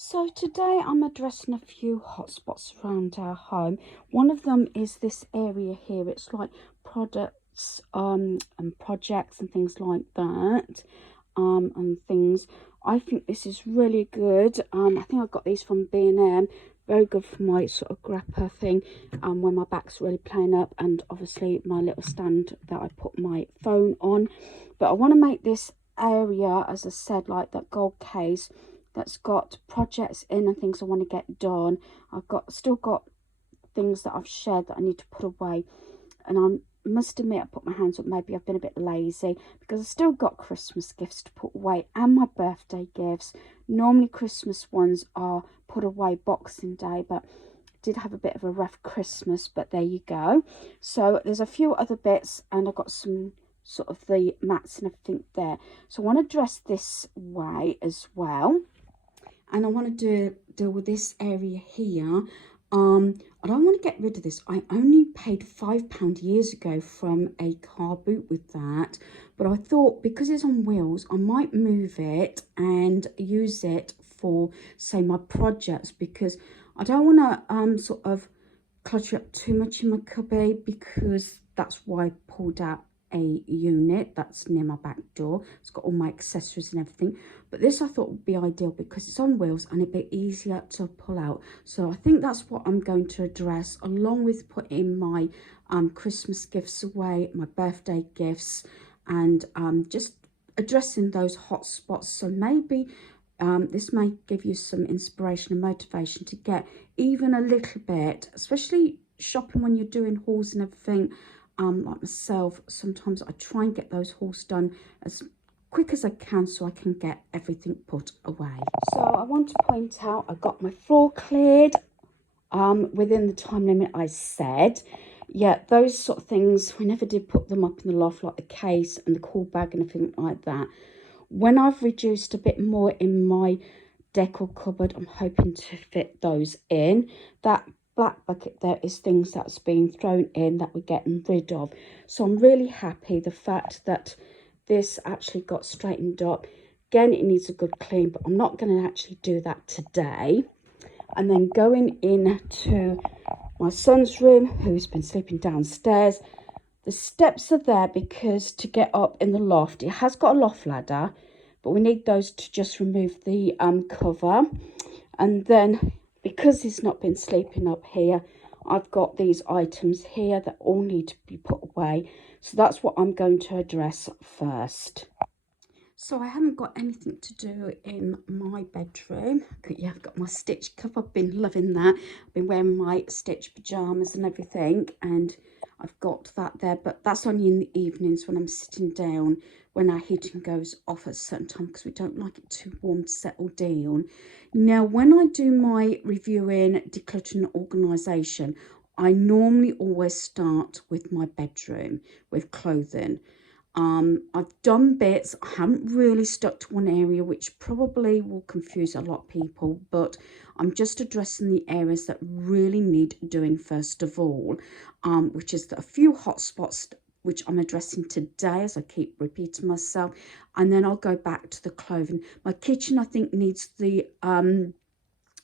So today I'm addressing a few hotspots around our home. One of them is this area here. It's like products and projects and things like that. And things. I think this is really good. I think I got these from B&M. Very good for my sort of grapper thing when my back's really playing up, and obviously my little stand that I put my phone on. But I want to make this area, as I said, like that gold case that's got projects in and things I want to get done. I've still got things that I've shared that I need to put away, and I must admit I put my hands up, maybe I've been a bit lazy because I've still got Christmas gifts to put away and my birthday gifts. Normally Christmas ones are put away Boxing Day, but did have a bit of a rough Christmas, but there you go. So there's a few other bits, and I've got some sort of the mats and everything there. So I want to dress this way as well, and I want to deal with this area here. I don't want to get rid of this. I only paid £5 years ago from a car boot with that, but I thought because it's on wheels I might move it and use it for, say, my projects, because I don't want to sort of clutter up too much in my cubby, because that's why I pulled out a unit that's near my back door. It's got all my accessories and everything, but this I thought would be ideal because it's on wheels and it'd be easier to pull out. So I think that's what I'm going to address, along with putting my Christmas gifts away, my birthday gifts, and just addressing those hot spots. So maybe this may give you some inspiration and motivation to get even a little bit, especially shopping when you're doing hauls and everything. Like myself, sometimes I try and get those hauls done as quick as I can so I can get everything put away. So I want to point out I got my floor cleared within the time limit I said. Yeah, those sort of things, we never did put them up in the loft, like the case and the cool bag and everything like that. When I've reduced a bit more in my decor cupboard, I'm hoping to fit those in. That black bucket there is things that's been thrown in that we're getting rid of. So I'm really happy the fact that this actually got straightened up. Again, it needs a good clean, but I'm not going to actually do that today. And then going into my son's room, who's been sleeping downstairs. The steps are there because to get up in the loft, it has got a loft ladder, but we need those to just remove the cover. And then because he's not been sleeping up here, I've got these items here that all need to be put away. So that's what I'm going to address first. So I haven't got anything to do in my bedroom. Yeah, I've got my Stitch cover. I've been loving that. I've been wearing my Stitch pyjamas and everything, and I've got that there, but that's only in the evenings when I'm sitting down, when our heating goes off at a certain time, because we don't like it too warm to settle down. Now, when I do my reviewing, decluttering and organisation, I normally always start with my bedroom, with clothing. I've done bits. I haven't really stuck to one area, which probably will confuse a lot of people, but I'm just addressing the areas that really need doing first of all, which is a few hot spots which I'm addressing today, as I keep repeating myself, and then I'll go back to the clothing. My kitchen, I think, needs the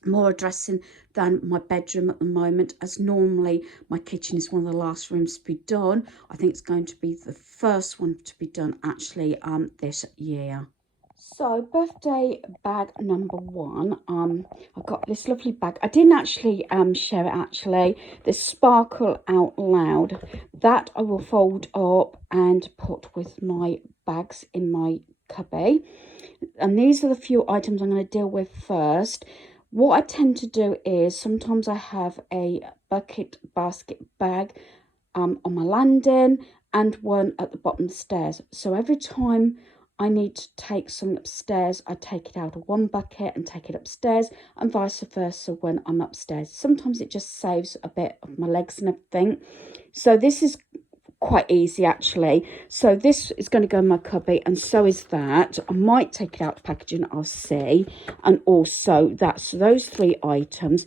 more addressing than my bedroom at the moment, as normally my kitchen is one of the last rooms to be done. I think it's going to be the first one to be done actually this year. So birthday bag number one, I've got this lovely bag. I didn't actually share it actually. This Sparkle Out Loud, that I will fold up and put with my bags in my cubby. And these are the few items I'm going to deal with first. What I tend to do is sometimes I have a bucket basket bag on my landing and one at the bottom of the stairs. So every time I need to take some upstairs, I take it out of one bucket and take it upstairs, and vice versa when I'm upstairs. Sometimes it just saves a bit of my legs and everything. So this is quite easy actually. So this is going to go in my cubby, and so is that. I might take it out of packaging, I'll see. And also that's those three items,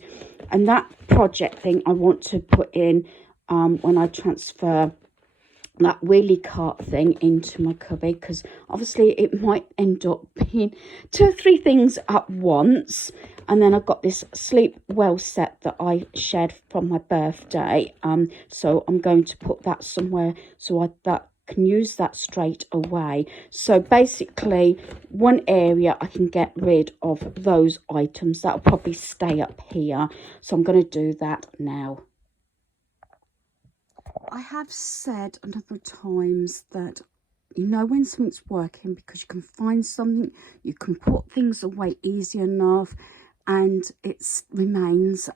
and that project thing I want to put in when I transfer that wheelie cart thing into my cubby, because obviously it might end up being 2 or 3 things at once. And then I've got this sleep well set that I shared from my birthday, so I'm going to put that somewhere so I can use that straight away. So basically one area I can get rid of those items that'll probably stay up here, so I'm going to do that now. I have said a number of times that you know when something's working because you can find something, you can put things away easy enough, and it remains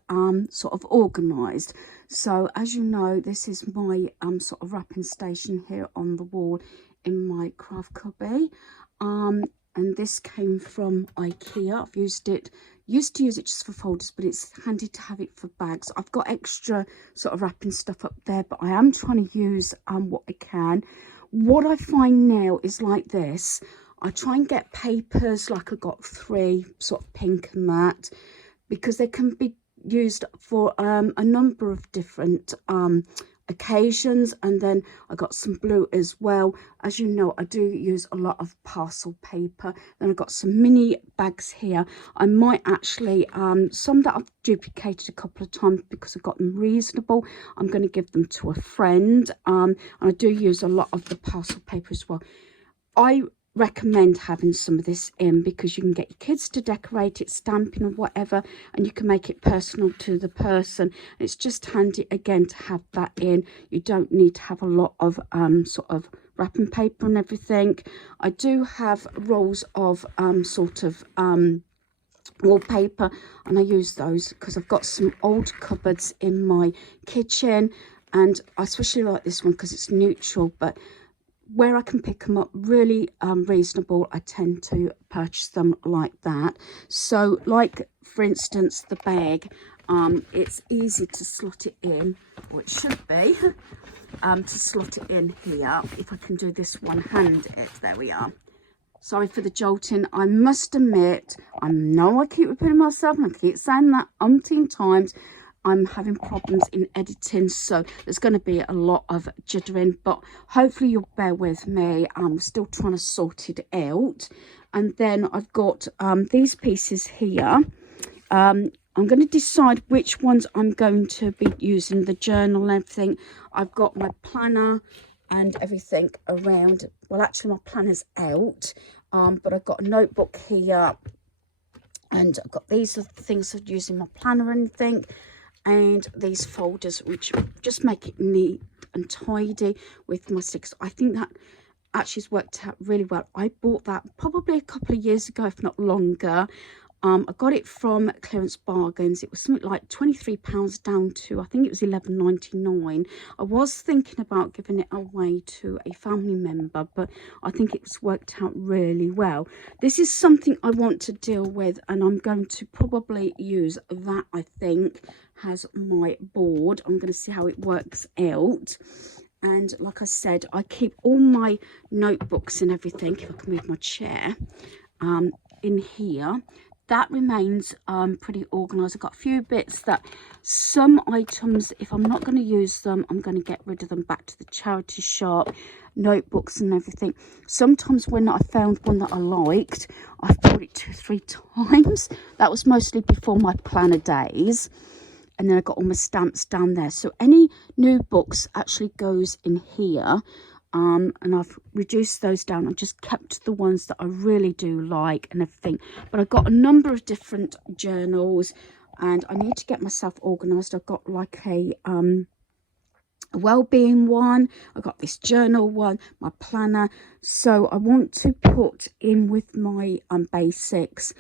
sort of organised. So as you know, this is my sort of wrapping station here on the wall in my craft cubby, and this came from IKEA. I've used to use it just for folders, but it's handy to have it for bags. I've got extra sort of wrapping stuff up there, but I am trying to use what I can. What I find now is like this. I try and get papers, like I got 3 sort of pink and that, because they can be used for a number of different occasions. And then I got some blue as well. As you know, I do use a lot of parcel paper. Then I got some mini bags here. I might actually some that I've duplicated a couple of times because I got them reasonable, I'm going to give them to a friend, and I do use a lot of the parcel paper as well. I recommend having some of this in because you can get your kids to decorate it, stamping or whatever, and you can make it personal to the person. It's just handy again to have that in. You don't need to have a lot of sort of wrapping paper and everything. I do have rolls of sort of wallpaper, and I use those because I've got some old cupboards in my kitchen, and I especially like this one because it's neutral, but where I can pick them up really reasonable, I tend to purchase them like that. So like for instance the bag, it's easy to slot it in, or it should be, to slot it in here. If I can do this one hand it, there we are. Sorry for the jolting. I must admit, I know I keep repeating myself and I keep saying that umpteen times, I'm having problems in editing, so there's going to be a lot of jittering, but hopefully you'll bear with me. I'm still trying to sort it out. And then I've got these pieces here. I'm going to decide which ones I'm going to be using, the journal and everything. I've got my planner and everything around. Well, actually my planner's out, but I've got a notebook here, and I've got these are the things I'm using my planner and everything. And these folders which just make it neat and tidy with my stickers. I think that actually has worked out really well. I bought that probably a couple of years ago, if not longer. I got it from Clearance Bargains. It was something like £23 down to, I think it was £11.99. I was thinking about giving it away to a family member, but I think it's worked out really well. This is something I want to deal with, and I'm going to probably use that, I think, as my board. I'm going to see how it works out. And like I said, I keep all my notebooks and everything, if I can move my chair, in here. That remains pretty organised. I've got a few bits that some items, if I'm not going to use them, I'm going to get rid of them back to the charity shop. Notebooks and everything. Sometimes when I found one that I liked, I've bought it 2 or 3 times. That was mostly before my planner days. And then I got all my stamps down there. So any new books actually goes in here. And I've reduced those down. I've just kept the ones that I really do like and everything. But I've got a number of different journals, and I need to get myself organised. I've got like a well-being one. I've got this journal one, my planner. So I want to put in with my basics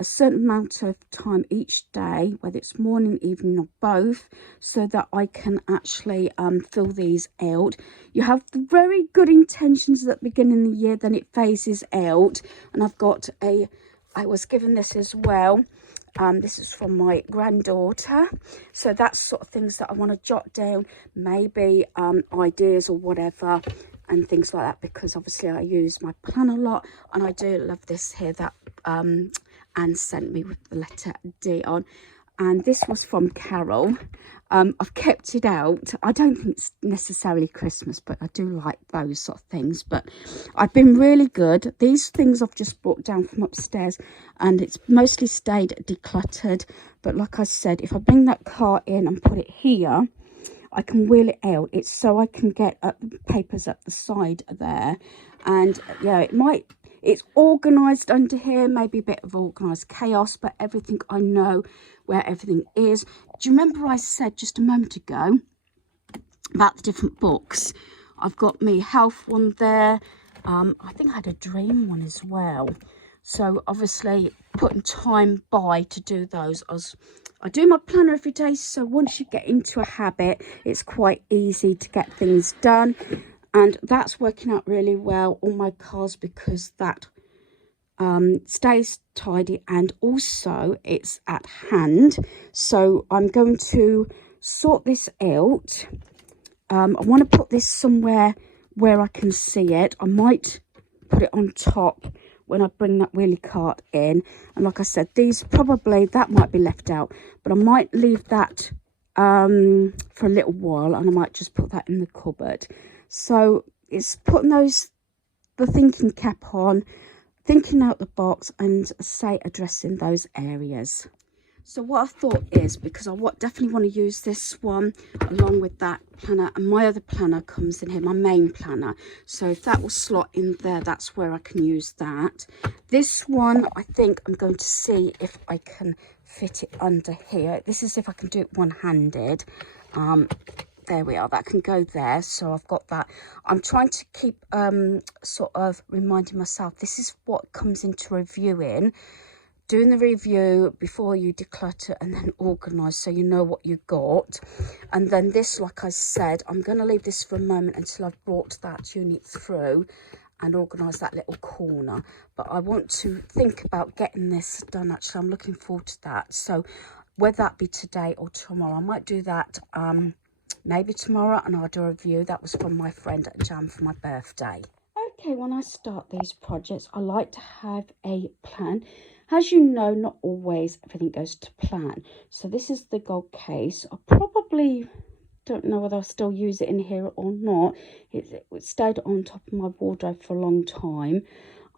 a certain amount of time each day, whether it's morning, evening or both, so that I can actually fill these out. You have the very good intentions at the beginning of the year, then it phases out. And I've got I was given this as well. This is from my granddaughter. So that's sort of things that I want to jot down, maybe ideas or whatever, and things like that, because obviously I use my plan a lot. And I do love this here that Anne sent me with the letter D on. and this was from Carol. I've kept it out. I don't think it's necessarily Christmas, but I do like those sort of things. But I've been really good. These things I've just brought down from upstairs, and it's mostly stayed decluttered. But like I said, if I bring that cart in and put it here, I can wheel it out. It's so I can get up the papers up the side there. And yeah, it's organised under here, maybe a bit of organised chaos, but everything, I know where everything is. Do you remember I said just a moment ago about the different books? I've got my health one there. I think I had a dream one as well. So obviously putting time by to do those. I do my planner every day, so once you get into a habit, it's quite easy to get things done. And that's working out really well on my cards, because that stays tidy, and also it's at hand. So I'm going to sort this out. I want to put this somewhere where I can see it. I might put it on top when I bring that wheelie cart in. And like I said, these probably, that might be left out, but I might leave that for a little while, and I might just put that in the cupboard. So it's putting the thinking cap on, thinking out the box, and say addressing those areas. So what I thought is, because I definitely want to use this one along with that planner, and my other planner comes in here, my main planner. So if that will slot in there, that's where I can use that. This one, I think I'm going to see if I can fit it under here. This is if I can do it one-handed. There we are, that can go there. So I've got that. I'm trying to keep sort of reminding myself, this is what comes into reviewing. Doing the review before you declutter and then organise, so you know what you got. And then this, like I said, I'm going to leave this for a moment until I've brought that unit through and organise that little corner. But I want to think about getting this done. Actually, I'm looking forward to that. So whether that be today or tomorrow, I might do that maybe tomorrow, and I'll do a review. That was from my friend at Jam for my birthday. Okay, when I start these projects, I like to have a plan. As you know, not always everything goes to plan. So this is the gold case. I probably don't know whether I'll still use it in here or not. It stayed on top of my wardrobe for a long time.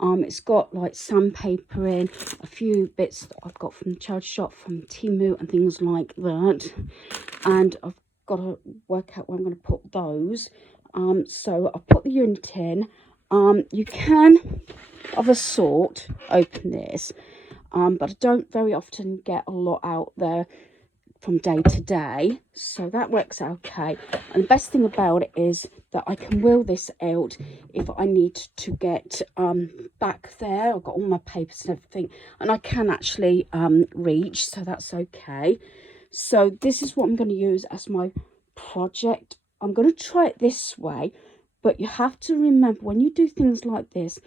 It's got like sandpaper in, a few bits that I've got from the charity shop, from Temu and things like that. And I've got to work out where I'm going to put those. So I've put the unit in. You can, of a sort, open this. But I don't very often get a lot out there from day to day, so that works out okay. And the best thing about it is that I can wheel this out if I need to get back there. I've got all my papers and everything, and I can actually reach, so that's okay. So this is what I'm going to use as my project. I'm going to try it this way, but you have to remember, when you do things like this,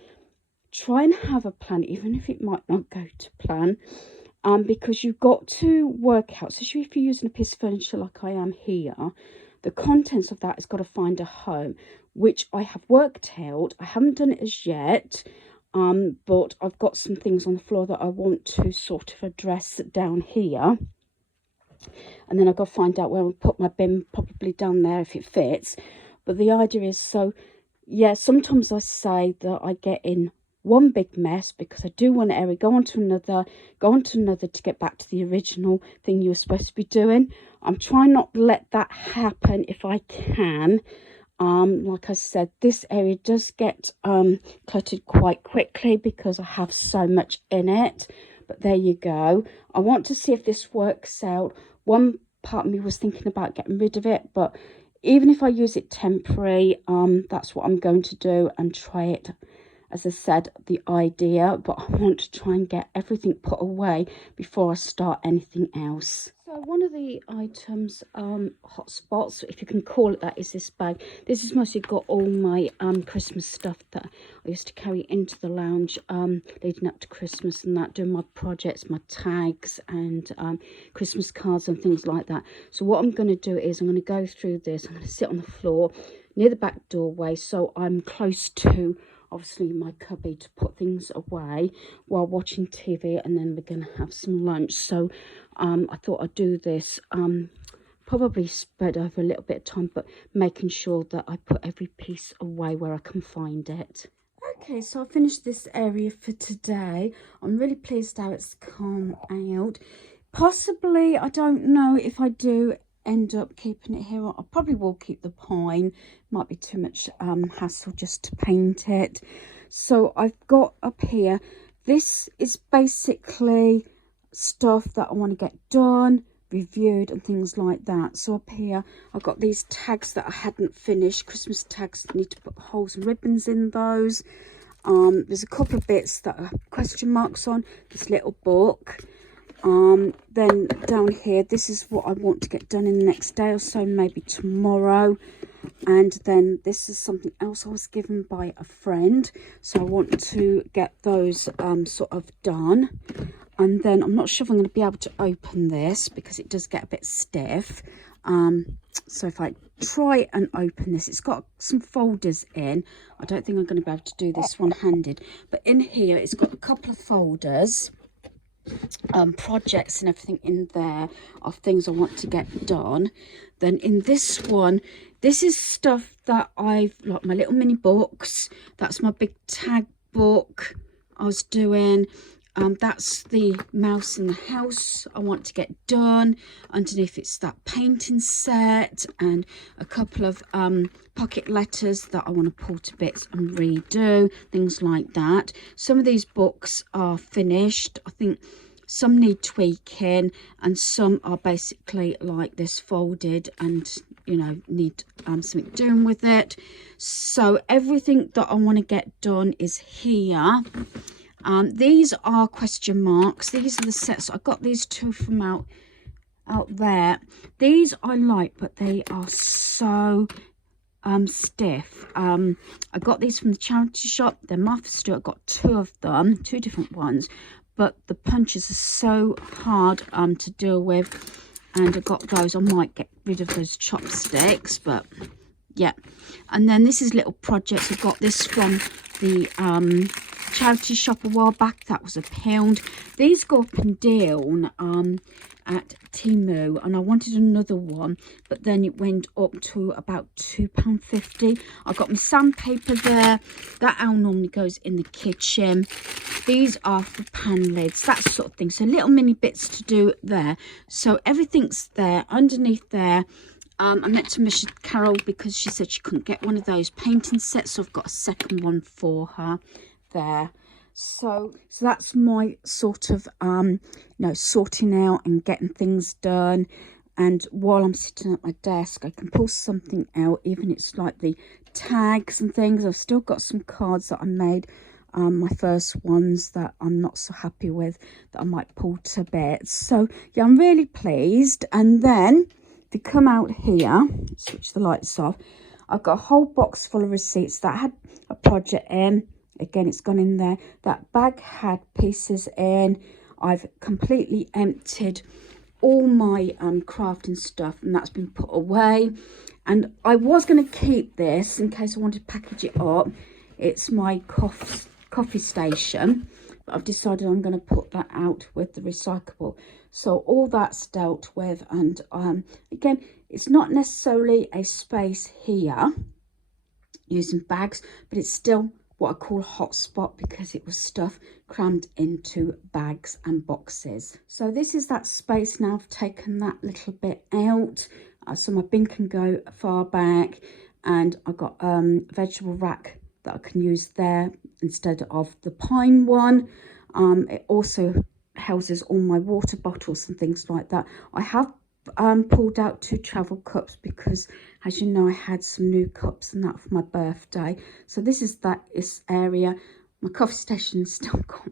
try and have a plan, even if it might not go to plan, because you've got to work out, especially if you're using a piece of furniture like I am here, the contents of that has got to find a home, which I have worked out. I haven't done it as yet, but I've got some things on the floor that I want to sort of address down here. And then I've got to find out where I'll put my bin, probably down there if it fits. But the idea is, so yeah, sometimes I say that I get in one big mess because I do one area, go on to another to get back to the original thing you were supposed to be doing. I'm trying not to let that happen if I can. Like I said, this area does get cluttered quite quickly because I have so much in it. But there you go. I want to see if this works out. One part of me was thinking about getting rid of it, but even if I use it temporary, that's what I'm going to do and try it. As I said, the idea, but I want to try and get everything put away before I start anything else. So one of the items, hot spots, if you can call it that, is this bag. This has mostly got all my Christmas stuff that I used to carry into the lounge leading up to Christmas and that, doing my projects, my tags and Christmas cards and things like that. So what I'm going to do is I'm going to go through this. I'm going to sit on the floor near the back doorway, so I'm close to obviously my cubby to put things away while watching TV, and then we're going to have some lunch. So I thought I'd do this probably spread over a little bit of time, but making sure that I put every piece away where I can find it. Okay, so I finished this area for today. I'm really pleased how it's come out. Possibly, I don't know if I do end up keeping it here. I probably will keep the pine. Might be too much hassle just to paint it. So I've got up here, this is basically stuff that I want to get done, reviewed and things like that. So up here I've got these tags that I hadn't finished, Christmas tags. I need to put holes and ribbons in those. There's a couple of bits that are question marks on this little book. Then down here, this is what I want to get done in the next day or so, maybe tomorrow. And then this is something else I was given by a friend, so I want to get those sort of done. And then I'm not sure if I'm going to be able to open this because it does get a bit stiff. So if I try and open this, it's got some folders in. I don't think I'm going to be able to do this one-handed, but in here it's got a couple of folders, projects and everything in there of things I want to get done. Then in this one, this is stuff that I've, like my little mini books. That's my big tag book I was doing. That's the mouse in the house I want to get done. Underneath it's that painting set and a couple of pocket letters that I want to pull to bits and redo, things like that. Some of these books are finished. I think some need tweaking and some are basically like this, folded and, you know, need something doing with it. So everything that I want to get done is here. These are question marks. These are the sets. I got these two from out there. These I like, but they are so stiff. I got these from the charity shop. They're Martha Stewart. I got two of them, two different ones, but the punches are so hard to deal with, and I got those. I might get rid of those chopsticks, but yeah. And then this is little projects. I got this from the charity shop a while back. That was £1. These go up and down at Temu, and I wanted another one, but then it went up to about £2.50. I got my sandpaper there. That owl normally goes in the kitchen. These are for pan lids, that sort of thing. So little mini bits to do there. So everything's there underneath there. I meant to message Carol because she said she couldn't get one of those painting sets, so I've got a second one for her there. So that's my sort of you know, sorting out and getting things done. And while I'm sitting at my desk, I can pull something out, even it's like the tags and things. I've still got some cards that I made, my first ones that I'm not so happy with, that I might pull to bits. So yeah, I'm really pleased. And then if you come out here, switch the lights off, I've got a whole box full of receipts that had a project in. Again, it's gone in there. That bag had pieces in. I've completely emptied all my crafting stuff, and that's been put away. And I was going to keep this in case I wanted to package it up. It's my coffee station, but I've decided I'm going to put that out with the recyclable. So all that's dealt with. And again, it's not necessarily a space here using bags, but it's still what I call a hotspot because it was stuff crammed into bags and boxes. So this is that space now. I've taken that little bit out, so my bin can go far back, and I've got a vegetable rack that I can use there instead of the pine one. It also houses all my water bottles and things like that. I have pulled out 2 travel cups because, as you know, I had some new cups and that for my birthday. So this area. My coffee station's still got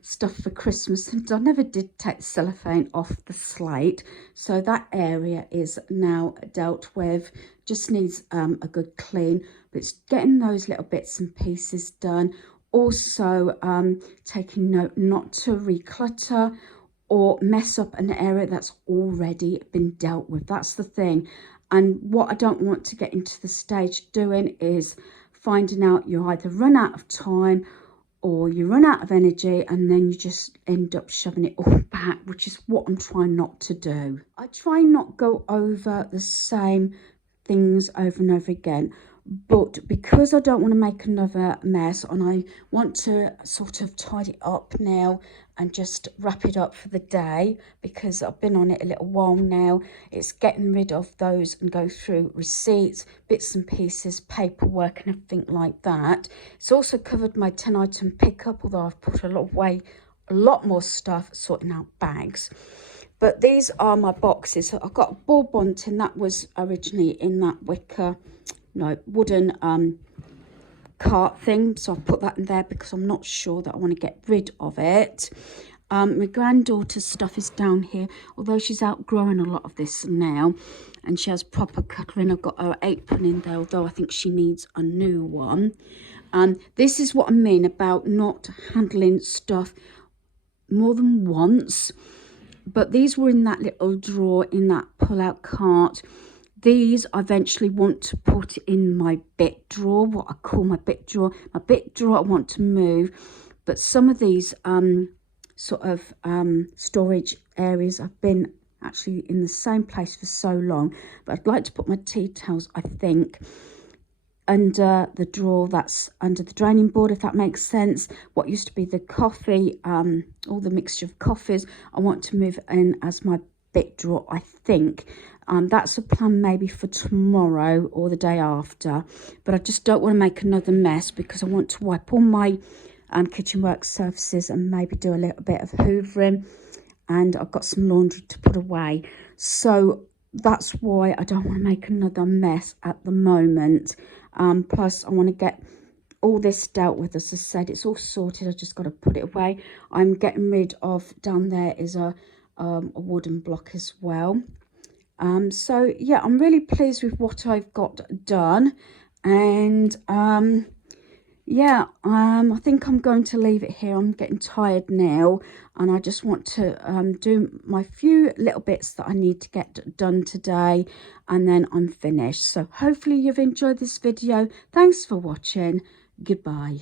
stuff for Christmas, and I never did take the cellophane off the slate, so that area is now dealt with. Just needs a good clean, but it's getting those little bits and pieces done. Also taking note not to reclutter or mess up an area that's already been dealt with. That's the thing. And what I don't want to get into the stage doing is finding out you either run out of time or you run out of energy and then you just end up shoving it all back, which is what I'm trying not to do. I try not go over the same things over and over again, but because I don't want to make another mess and I want to sort of tidy it up now and just wrap it up for the day, because I've been on it a little while now, it's getting rid of those and go through receipts, bits and pieces, paperwork and everything like that. It's also covered my 10-item pickup, although I've put away a lot more stuff sorting out bags. But these are my boxes. So I've got a ball bunting that was originally in that wicker, no, wooden cart thing. So I've put that in there because I'm not sure that I want to get rid of it. My granddaughter's stuff is down here, although she's outgrowing a lot of this now. And she has proper cutlery. I've got her apron in there, although I think she needs a new one. This is what I mean about not handling stuff more than once. But these were in that little drawer in that pull-out cart. These I eventually want to put in my bit drawer, what I call my bit drawer. My bit drawer I want to move, but some of these sort of storage areas I've been actually in the same place for so long. But I'd like to put my tea towels, I think, under the drawer that's under the draining board, if that makes sense. What used to be the coffee, all the mixture of coffees, I want to move in as my bit drawer, I think. That's a plan maybe for tomorrow or the day after, but I just don't want to make another mess because I want to wipe all my kitchen work surfaces and maybe do a little bit of hoovering, and I've got some laundry to put away. So that's why I don't want to make another mess at the moment. Plus I want to get all this dealt with. As I said, it's all sorted. I just got to put it away. I'm getting rid of, down there is a wooden block as well. So yeah, I'm really pleased with what I've got done. And yeah, I think I'm going to leave it here. I'm getting tired now, and I just want to do my few little bits that I need to get done today, and then I'm finished. So hopefully you've enjoyed this video. Thanks for watching. Goodbye.